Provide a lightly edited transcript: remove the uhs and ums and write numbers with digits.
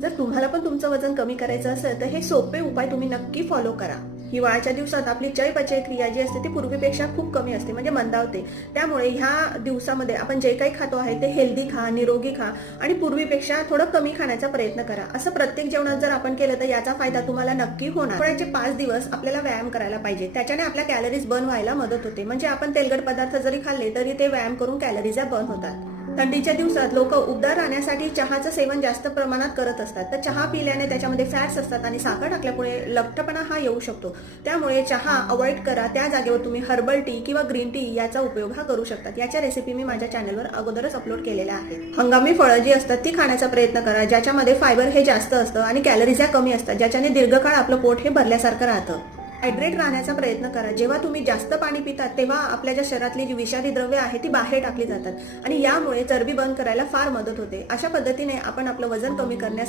जर तुम्हाला पण तुमचं वजन कमी करायचं असेल तर हे सोपे उपाय तुम्ही नक्की फॉलो करा. हिवाळ्याच्या दिवसात आपली चयापचय क्रिया जी असते ती पूर्वीपेक्षा खूप कमी असते, म्हणजे मंदावते. त्यामुळे ह्या दिवसामध्ये आपण जे काही खातो आहे ते हेल्दी खा, निरोगी खा आणि पूर्वीपेक्षा थोडं कमी खाण्याचा प्रयत्न करा. असं प्रत्येक जेवणात जर आपण केलं तर याचा फायदा तुम्हाला नक्की होणार. आठवड्याचे 5 दिवस आपल्याला व्यायाम करायला पाहिजे. त्याच्याने आपल्या कॅलरीज बर्न व्हायला मदत होते. म्हणजे आपण तेलकट पदार्थ जरी खाल्ले तरी ते व्यायाम करून कॅलरीज बर्न होतात. थंडीच्या दिवसात लोक उबदार राहण्यासाठी चहाचं सेवन जास्त प्रमाणात करत असतात. तर चहा पिल्याने त्याच्यामध्ये फॅट्स असतात आणि साखर टाकल्यामुळे लठ्ठपणा हा येऊ शकतो. त्यामुळे चहा अवॉइड करा. त्या जागेवर तुम्ही हर्बल टी किंवा ग्रीन टी याचा उपयोग हा करू शकतात. याच्या रेसिपी मी माझ्या चॅनलवर अगोदरच अपलोड केलेल्या आहेत. हंगामी फळं जी असतात ती खाण्याचा प्रयत्न करा, ज्याच्यामध्ये फायबर हे जास्त असतं आणि कॅलरीज कमी असतात, ज्याच्याने दीर्घकाळ आपलं पोट हे भरल्यासारखं राहतं. हायड्रेट राहण्याचा प्रयत्न करा. जेव्हा तुम्ही जास्त पाणी पितात तेव्हा आपल्या ज्या शरीरातली जी विषारी द्रव्य आहे ती बाहेर टाकली जातात आणि यामुळे चरबी बर्न करायला फार मदत होते. अशा पद्धतीने आपण आपलं वजन कमी करण्यासाठी